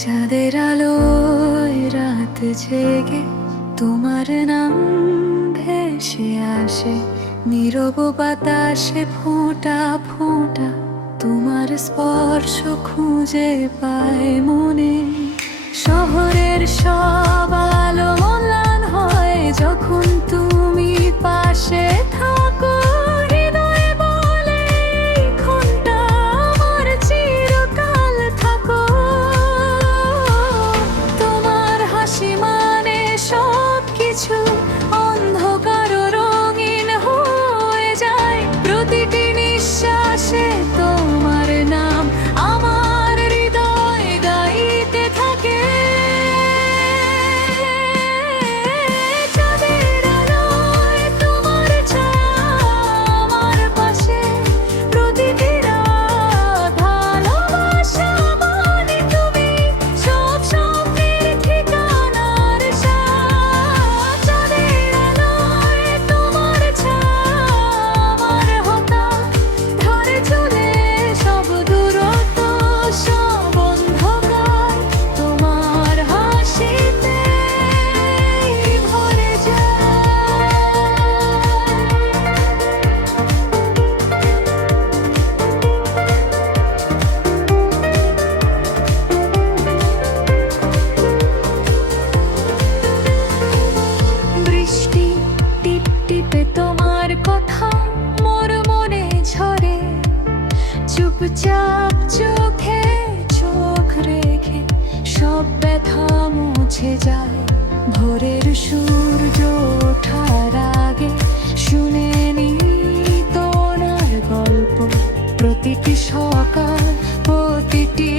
চাঁদের আলোয় রাত জেগে তোমার নাম ভেসে আসে, নীরব বাতাসে ফোঁটা ফোঁটা তোমার স্পর্শ খুঁজে পায় মনে। শহরের সব আলো ম্লান হয় যখন তুমি পাশে থাকো। হৃদয়ে বলে এই ক্ষণটা আমার চিরকাল থাকো। তোমার হাসি মানে সব কিছু, অন্ধকার রঙিন হয়ে যায় প্রতিটি নিঃশ্বাসে তোমার নাম আমার হৃদয় গাইতে থাকে। চাঁদের আলোয় তোমার ছায়া আমার পাশে, প্রতিটি রাত ভালোবাসা মানে তুমি, সব স্বপ্নের ঠিকানার সাথ। চাঁদের আলোয় তোমার ছায়া আমার হঠাৎ ধরে চলে সব দূরত্ব, সব অন্ধকার তোমার হাসিতে ভরে যায়। বৃষ্টি টিপ টিপে তোমার কথা মোর মনে ঝরে, চুপচাপ চোখে চোখ রেখে সব ব্যথা মুছে যায়। ভোরের সূর্য ওঠার আগে শুনে নি তোমার গল্প, প্রতিটি সকাল প্রতিটি